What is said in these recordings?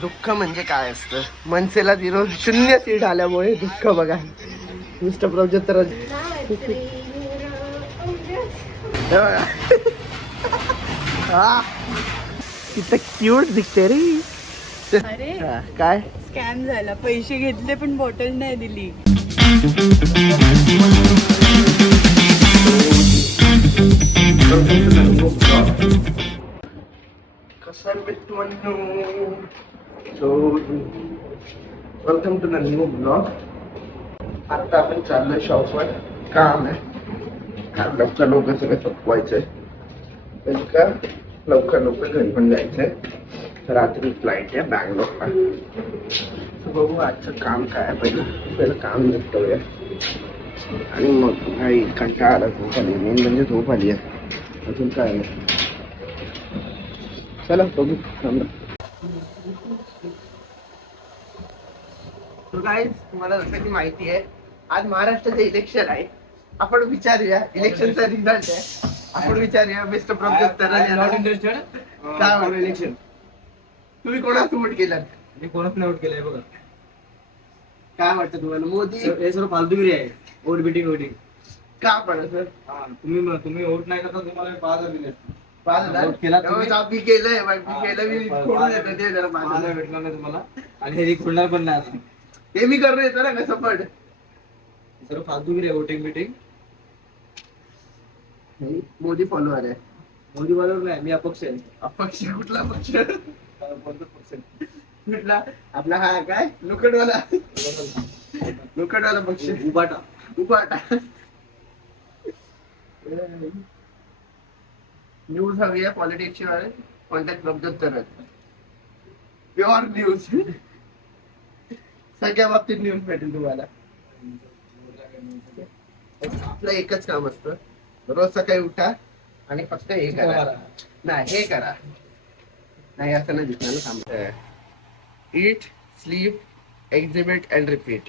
दुःख म्हणजे काय असतं? मनसेला 0 सीट आल्यामुळे दुःख बघा. मिस्टर प्रवचर हा किती क्यूट दिसते रे. अरे काय स्कॅम झाला, पैसे घेतले पण बॉटल नाही दिली. कसा welcome to the new blog. आता आपण चाललोय शॉपवर. काम आहे, लवकर लवकर सगळं थकवायचंय. का लवकर लवकर घरी पण जायचंय. रात्री फ्लाईट आहे बँगलोरला. बघू आजचं काम काय आहे. पहिलं काम निपटवूया आणि मग काही कंटाळा आला. झोप आली, मेन म्हणजे झोप आली आहे. अजून काय नाही. चला बघू. तुम्हाला जसं की माहिती आहे, आज महाराष्ट्राचं इलेक्शन आहे. आपण विचारूया, इलेक्शनचा रिझल्ट आहे. आपण विचारूया मिस्टर प्रोफेसर इलेक्शन तुम्ही कोणाचं वोट केलं? मी कोणाच नाही वोट केलंय बघा. काय वाटतं तुम्हाला? मोदी हे सर्व फालतूगिरी आहे. वोट बिटिंग का पण सर? तुम्ही वोट नाही करता तुम्हाला 5,000 दिले. 5,000 वोट केला मी केलंय. मी फोडून येतो ते जरा माझा भेटणार नाही तुम्हाला आणि हे खोलणार पण नाही आता. ते मी करून येतो ना कसं पण. सर्व फालतूगिरी आहे. वोटिंग बिटिंग. मोदी फॉलोअर आहे. मोदी बरोबर नाही, मी अपक्ष आहे. अपक्ष? कुठला पक्ष? कोणता पक्ष? कुठला? आपला हा काय लोखंडवाला पक्ष. उबाटा. न्यूज हवी आहे पॉलिटिक्सची. कॉन्टॅक्ट प्रबोधन प्युअर न्यूज. सगळ्या बाबतीत न्यूज भेटेल तुम्हाला. आपलं एकच काम असतं, रोज सकाळी उठा आणि फक्त हे करा. नाही हे करा. नाही असं नाही दिसणार ना. थांबतंय. ईट, स्लीप, एक्झिबिट अँड रिपीट.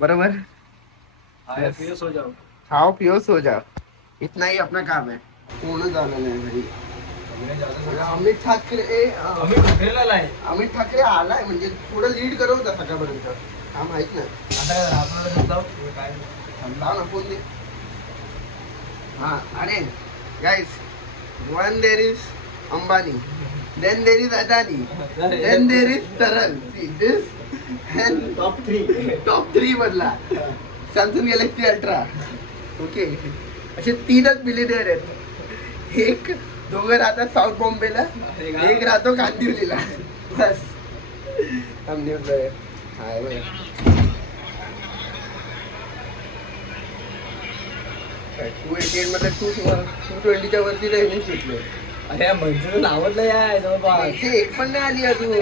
बरोबर. खाओ पिओ सो जाओ, इतना ही अपना काम है. कोण झालं नाही भाई. अमित ठाकरे आलाय म्हणजे थोडं लीड करत होता सकाळपर्यंत. हा माहित नाही. लाव ना फोन दे. हा अरे guys, one there is Ambani, then there is Adani, then there is Taral. See this and top 3 मधला सॅमसंग गॅलेक्सी अल्ट्रा. ओके, असे 3च बिलियनर आहेत. एक दोघं राहतात साऊथ बॉम्बेला, एक राहतो कांदिवलीला. बस न्यूज हाय. 288 मध्ये 220च्या वरती रेव्हेन्यू सुटले. अरे म्हणजे आवडलं यार जवळपास. एक पण नाही आली अजून.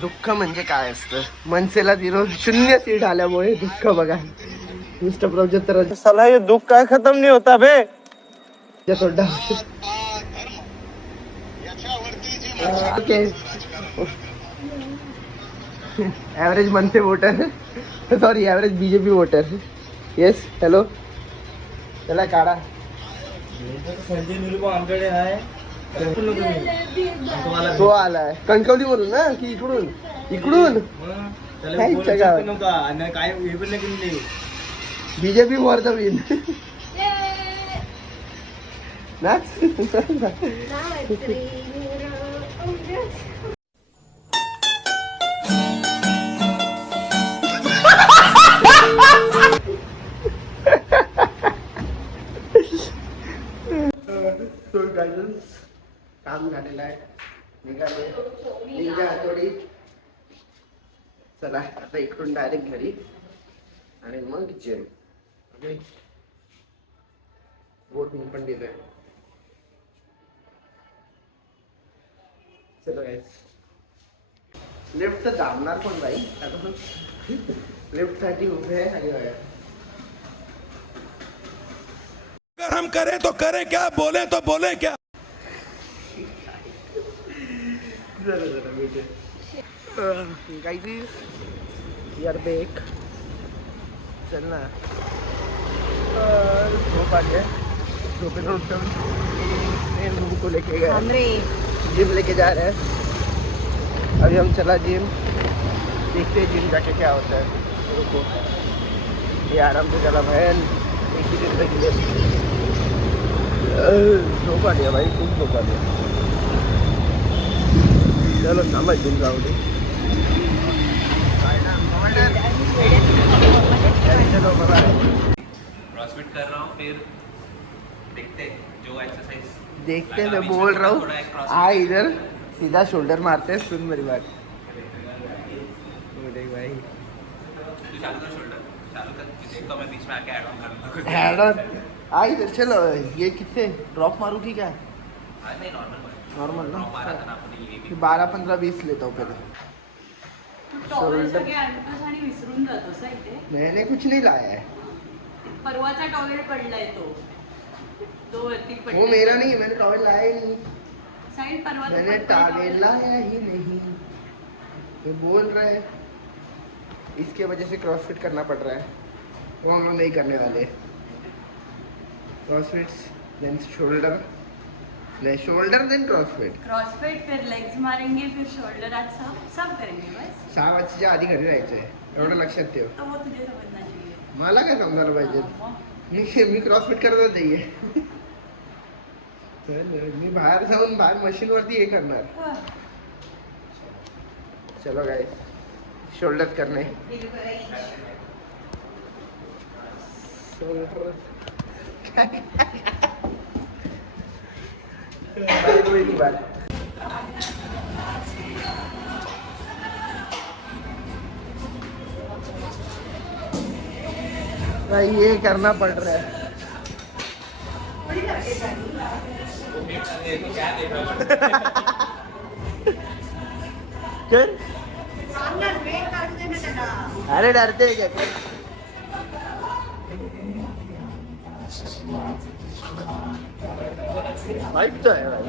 दुःख म्हणजे काय असतं? मनसेला 0 सीट आल्यामुळे दुःख बघा. मिस्टर प्रवचर साला ये दुःख काय खत्म नहीं होता बे. Okay, average MNS voter, sorry average BJP voter. Yes hello, त्याला काढा. आमच्याकडे आहे. तो आलाय कणकवली वरून ना की इकडून? काय बीजेपी फॉर द विन. नाच. काम झालेलं आहे. निघाले आठवडी. चला आता इकडून डायरेक्ट घरी आणि मग जेम. वोट मी पण दिलंय. चलो लिफ्ट तर दाबणार पण बाई. लिफ्ट साठी उभे आहे. अगर हम करें तो करें क्या, बोले तो बोले क्या. Guys we are back. चल ना. झोप आ गया, झोपे तो उठकर रूम को लेके गए, जिम लेके जा रहे हैं। अभी हम चला जिम, देखते हैं जिम जाके क्या होता है। रुको, ये आराम से चला बहन, एक ही दिन के लिए धोखा दिया भाई, खूब धोखा दिया। चलो समझ जिम जाओ क्रॉसफिट कर रहा हूँ, फिर देखते हैं जो एक्सरसाइज देखते मैं बोल रहा हूँ। आ इधर सीधा शोल्डर मारते हैं, सुन मेरी बात। देख भाई, तू चालू कर शोल्डर, चालू कर, देखता हूँ मैं बीच में आके ऐड ऑन करूँगा। हेड ऑन आ इधर। चलो ये कितने ड्रॉप मारू की क्या? आज नहीं, नॉर्मल ना, मारा था ना अपनी ये भी। 12, 15, 20 लेता हूँ पहले। टॉवेल सगळे आणतोस आणि विसरून जातोस आहे ते. मैंने कुछ नहीं लाया है, परवाचा टॉवेल पडलाय तो वरती पडलाय. वो मेरा नहीं है, मैंने टॉवेल लाया ही नहीं, साईड परवा तो मैंने पडलाय टॉवेल लाया ही नहीं। ये बोल रहा है इसके वजह से क्रॉसफिट करना पड़ रहा है, वो हम लोग नहीं करने वाले। क्रॉसफिट देन शोल्डर, नहीं शोल्डर देन क्रॉसफिट। क्रॉसफिट फिर लेग्स मारेंगे, फिर शोल्डर, आज सब करेंगे बस. 6 वाजताच्या आधी घरी राहायचं आहे, एवढं लक्षात ठेव। तो वो तुझे समजना चाहिए. मला काय समजायला पाहिजे, हा, मग. मी क्रॉसफिट करतच नाहीये। मी बाहेर जाऊन बाहेर मशीनवरती हे करणार। हा. चलो गाइस, शोल्डर करने। कोई नहीं बात। भाई ये करना पड़ रहा है। कर? अरे डरते हैं क्या? भाई तो है भाई।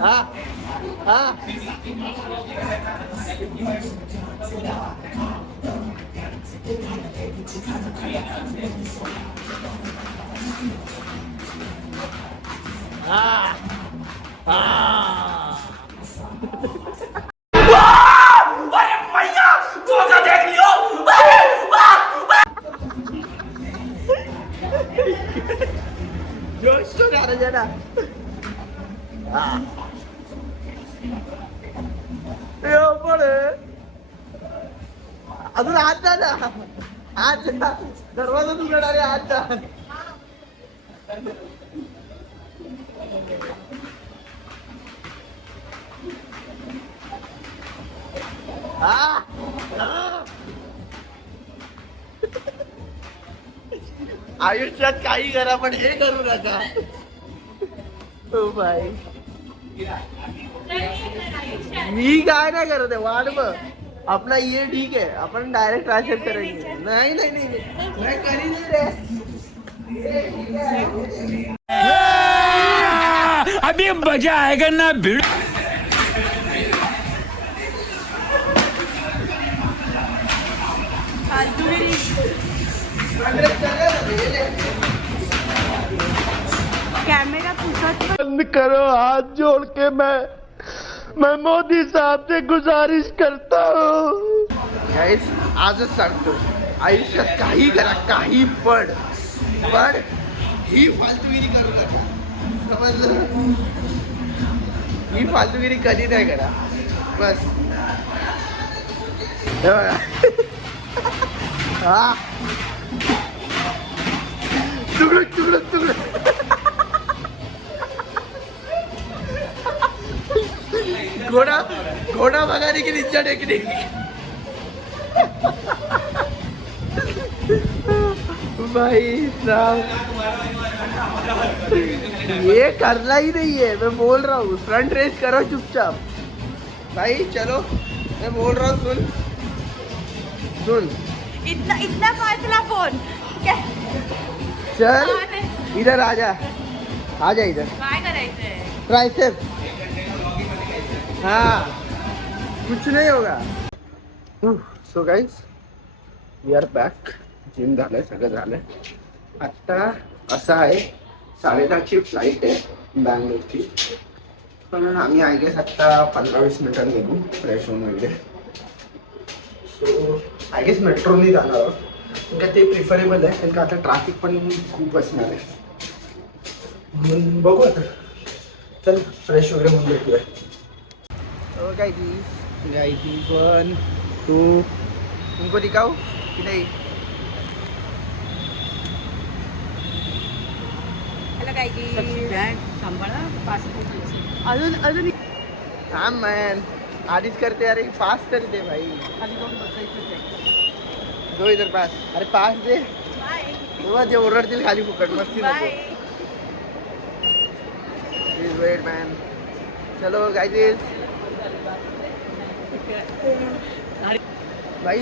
हाँ हाँ जोश तो जा रहा है ना। अजून हात जा ना, हात जा, दरवाजा उघडा रे, हात जा। आयुष्यात काही करा पण हे करू नका। ओ भाई, मी काय नाही करत आहे, वाढ बघ अपना, ये ठीक है, अपन डायरेक्ट ट्रांसलेट करेंगे। नहीं नहीं नहीं, नहीं मैं कर ही नहीं रहे। अभी मजा आएगा ना भिड़। कॅमेरा पुसत बंद करो, हाथ जोड़ के मैं मोदी साहब से गुजारिश करता हूँ। गाइस, आजच सांगतो, आयुष्यात काही करा, काही पण ही फालतूगिरी करू नका, समजलं? ही फालतूगिरी कधी नाही करा, बस। हे बघा। हा, तुकडुक तुकडुक तुकडुक। घोड़ा भगाने की निश्चय टेक्निक। भाई साहब, ये करना ही नहीं है, मैं बोल रहा हूँ, फ्रंट रेस करो चुपचाप। भाई चलो, मैं बोल रहा हूँ, सुन। इतना फासला फोन चल इधर आजा इधर। काय करायचंय? ट्राइसेप, हाँ कुछ नहीं होगा. So guys we are back. Gym झालंय, सगळं झालंय. आत्ता असं आहे 10:30ची फ्लाईट आहे बँगलोरची. पण आम्ही आय गेस आत्ता 15-20 मिनिटांनी निघू फ्रेश होऊन वगैरे. सो आय गेस मेट्रोनी जाणार आहोत. का ते प्रिफरेबल आहे कारण का आता ट्रॅफिक पण खूप असणार आहे. म्हणून बघू आता. चल फ्रेश वगैरे होऊन भेटूया. तो गाइस 1 2 तुमको दिखाओ कि नहीं. अजून अजून हाँ मैन आधीच करते. अरे पास कर दे भाई. दो इधर पास. अरे पास दे. तेव्हा जे ओरडतील खाली फुकट मस्ती नको. Please wait man. चलो गाइस. भाई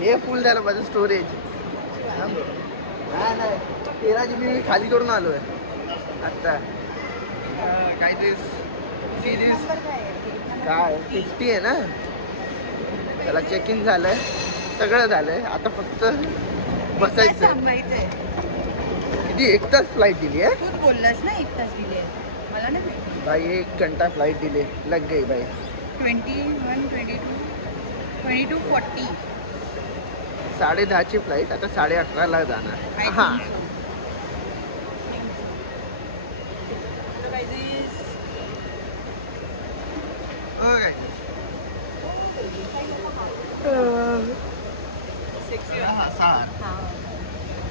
हे फुल झालं माझं स्टोरेज. नाही 13 GB मी खाली करून आलोय आत्ता. काय ते सिरीज काय 50 आहे ना. त्याला चेक इन झालंय, सगळं झालंय. आता फक्त बसायचं. किती 1 तास फ्लाईट दिली आहे. तूच बोललास ना 1 तास दिली आहे. मला नाही भाई 1 घंटा फ्लाइट डिले लग गई भाई. 21, 22, 40. 10:30ची फ्लाईट आता 11:30ला जाणार. हा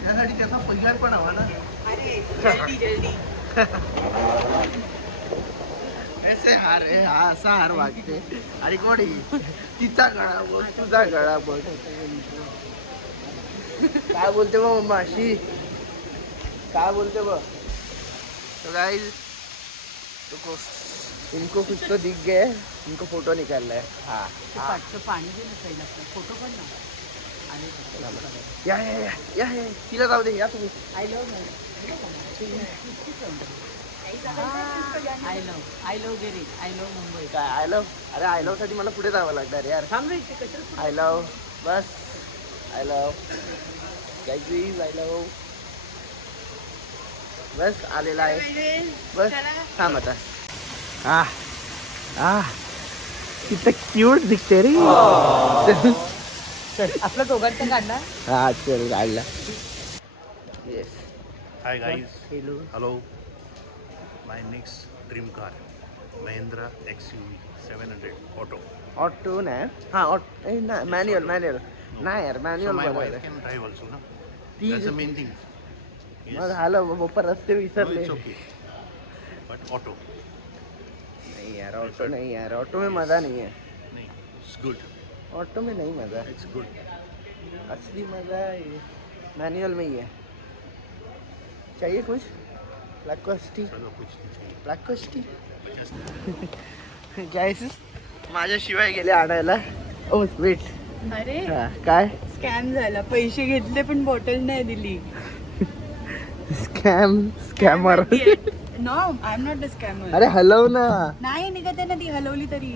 त्यासाठी त्याचा पगार पण हवा ना. अरे जल्दी जल्दी. ऐसे हार आहे हा. असा हार वागते. आणि कोणी तिचा गळा बोल, तुझा गळा बोल. काय बोलते बा मम्मा अशी. काय बोलते बा. तो गाइस इनको कुछ तो दिख गए. इनको फोटो निकालना है. हाँ पाणी दे ना पहिला. फोटो पण ना. या तिला जाऊ दे. या तुम्ही. I love Giri. I love Mumbai. काय आय लव्ह. अरे आय लव्ह साठी मला पुढे जावं लागणार यार. थांबायचे कशाला. I love bus. I love guys. I love bus आलेला आहे. बस थांब आता. किती क्यूट दिसते रे. आपला दोघांचा काढला. हा चल काढला. Yes. Hi guys, Hello. hello. My next dream car, Mahindra XUV 700 Auto. Auto नाही. हा मॅन्युअल नाही यार. So मॅन्युअल my बरोबर wife आहे. can drive also, no? ती That's the main thing. मग Yes. झालं बाप्पा रस्ते No, विसरले. it's okay. But auto, नहीं यार ऑटो नहीं यार. ऑटो में मजा नहीं है. नहीं, it's good. ऑटो में नहीं मजा. It's good. असली मजा मैनुअल में ही है. चाहिए कुछ ब्लॅकॉस्टी. चलो कुछ नहीं चाहिए. ब्लॅकॉस्टी Just गाईस माझ्याशिवाय गेले आणायला. Oh wait. अरे काय स्कॅम झाला. पैसे घेतले पण बॉटल नाही दिली. Scammer. No I am not a scammer. अरे हलव ना नाही निघत आहे ना ती. हलवली तरी.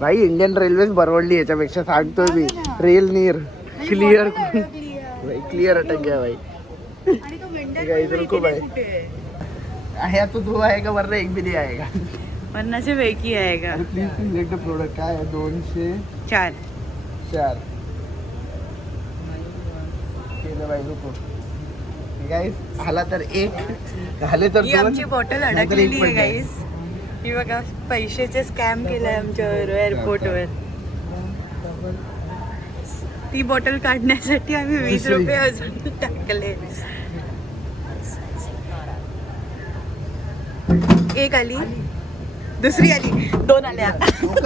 भाई. इंडियन रेल्वे परवडली याच्यापेक्षा सांगतोय मी. हा ना. रेल नीर क्लियर. आणि भाई क्लियर अटक गया भाई. तो मेंढ्या काय इधर को भाई. कुठे आहे? आहे तो दो आएगा वरना एक भी नहीं आएगा. पन्नासच्या पैकी आहे का. Please select product. काय आहे 204 4. केलं भाई. रुको गाईस. आला तर एक झाले तर ही 2. आमची बॉटल अडकलेली आहे गाईस. ही बघा पैशाचे स्कॅम केलाय आमच्यावर एअरपोर्टवर. ती बॉटल काढण्यासाठी आम्ही 20 रुपये अजून टाकले. एक आली, दुसरी आली, 2 आल्या. 2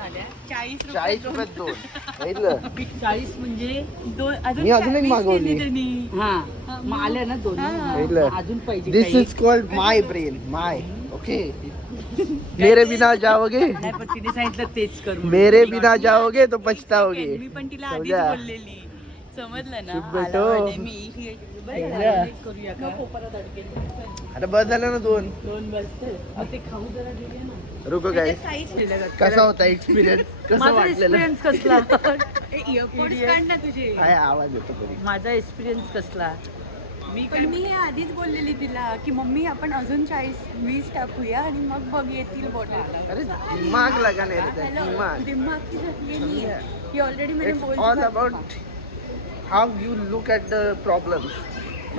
आल्या. 40 रुपयात 2. बघितलं. 40 म्हणजे 2. मी अजून एक मागवली. मग आल्या ना 2. बघितलं. अजून पाहिजे. This is called my brain. My okay. मेरे बिना जाओगे. नाही पण तिने सांगितलं तेच करू. मेरे बिना जाओगे तो पछताओगे. मी पण तिला आधीच समजा. बोललेली. समजलं ना. चुप बेटो. आला म्हणे मी. समजा. करूया का. आता बस झालं ना 2. 2 बसते. मग ते खाऊ जरा दिले ना. रुको काय कसा होता एक्सपिरियन्स कसं वाटलेलं एक्सपिरियन्स कसला इयरफोन्स काढ ना तुझे. काय आवाज येतो तरी माझा एक्सपिरियन्स कसला. पण मी हे आधीच बोललेली तिला की मम्मी आपण अजून 40-20 टाकूया आणि मग बघ येतील बॉटल. अरे दिमाग लगा नाही रे त्या, दिमाग दिमाग की ये नहीं है ये ऑलरेडी मैंने इट्स बोल ऑल चुका अबाउट था. How you look at the problems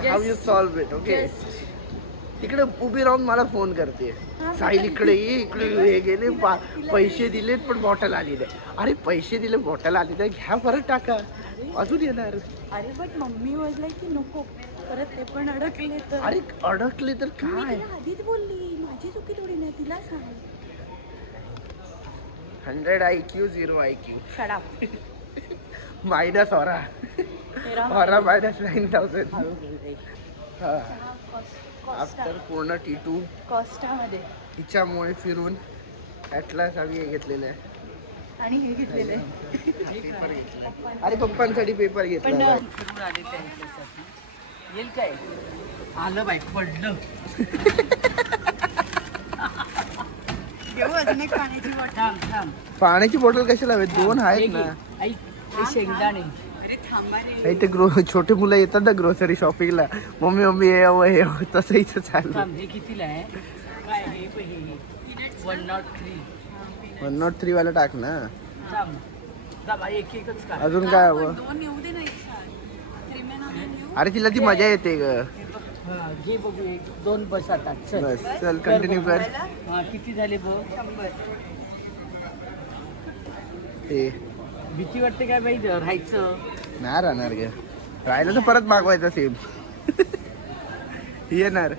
how you solve it. Okay Just तिकडे उभी राहून मला फोन करते साहिल इकडे ये इकडे हे गेले पैसे दिलेत पण बॉटल आली नाही. अरे पैसे दिले बॉटल आली नाही घ्या परत टाका अजून येणार. अरे बट मम्मी वॉज लाईक की नको परत ते पण अडकले तर. अरे अडकले तर मी काय. तिला आधीच बोलली माझी चुकी थोडी नाही तिला सांग. 100 IQ 0 IQ शडा minus aura aura minus 9000. After पूर्ण T2 कॉस्टामध्ये तिच्यामुळे फिरून ॲटलास आम्ही हे घेतलेलं आहे आणि हे घेतलेले अरे पप्पांसाठी पेपर घेतला पण आहे. फिरून आले त्यांच्यासाठी येईल काय आलं बाई पडलं. घेऊ अजून एक पाण्याची बॉटल. पाण्याची बॉटल कशाला हवे 2 आहेत ना. हे शेंगदाणे. अरे थांबा रे इथे छोटे मुलं येतात ना ग्रोसरी शॉपिंगला मम्मी मम्मी हे हवं हे हवं तसं इथं चाललं. हे कितीला आहे काय हे 103. 103 वाला टाक ना. एक एकच का अजून काय हवं. दोन येऊ दे ना एक साथ. अरे तिला ती मजा येते ग. घे बघू 2 बस आता चल. बस चल कंटिन्यू कर. किती झाले बघ 100. ते भीती वाटते काय बाई राहायचं. नाही राहणार ग राहिलं तर परत मागवायचं सेम येणार.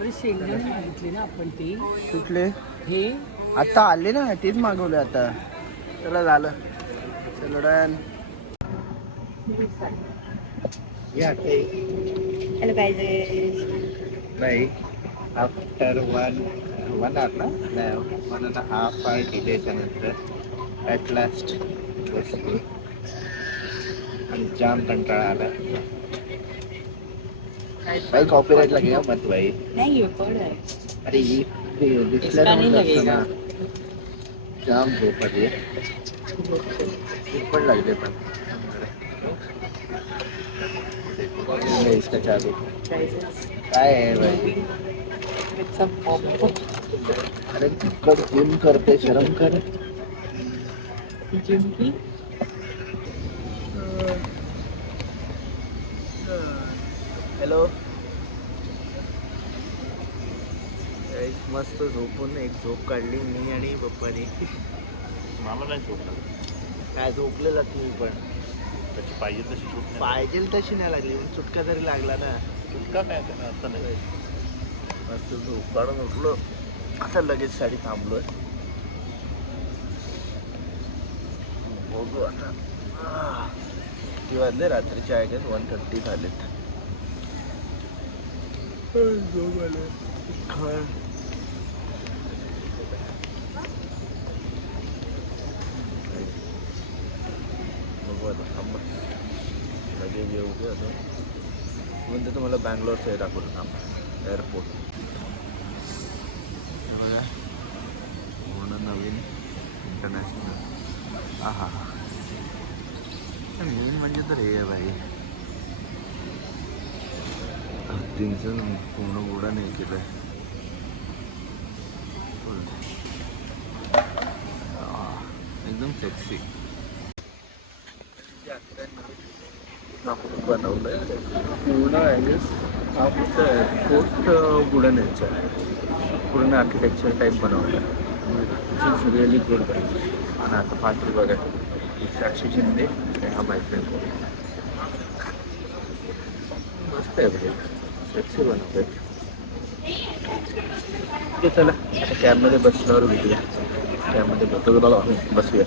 शेंगदाणे मागितले ना आपण ते कुठले हे आता आले ना तेच मागवले आता. चला झालं चलो डन. Hello guys. नाही आफ्टर वन आवर ना नाही 1.5 hour डिलेच्या नंतर ॲट लास्ट बसलो आणि जाम कंटाळा आला. भाई कॉपीराइट लगेगा मत भाई. नाही पण अरे ये इसका नहीं लगेगा. जाम झोप आली पण लागले पण इसका चालू काय आहे भाई. अरे कब जिम करते शर्म कर. जिम की हॅलो मस्त झोपून एक झोप काढली मी आणि पप्पानी. मला नाही झोपला काय झोपलेला तुम्ही पण. त्याची पाहिजे तशी झोप पाहिजे तशी नाही लागली पण चुटका तरी लागला ना. तुटका काय त्याला आता नाही. मस्त झोप काढून उठलो आता लगेच साडी थांबलोय. बघू आता किती वाजले रात्रीचे आहे का 1:30 झालेत. झोप आले. बघू आता थांबा लगेच येऊ दे आता. म्हणते तुम्हाला बँगलोरचं हे दाखवलं थांबा एअरपोर्ट. बघा पूर्ण नवीन इंटरनॅशनल. हा नवीन म्हणजे तर हे आहे भाई. हत्तींचं पूर्ण गोडा नाही केलं आहे. एकदम सेक्सी बनवलंय पूर्ण. आय गेस हा फक्त एअरपोर्ट वुडन यायचं आहे. पूर्ण आर्किटेक्चर टाईप बनवलं आहे. Really good. आणि आता पात्री बघा साक्षी शिंदे हा बायफ्रेंड मस्त आहे म्हणजे सेक्सी बनवत आहे. चला आता कॅबमध्ये बसल्यावर भेटूया. कॅबमध्ये बसतो बघा बसूया.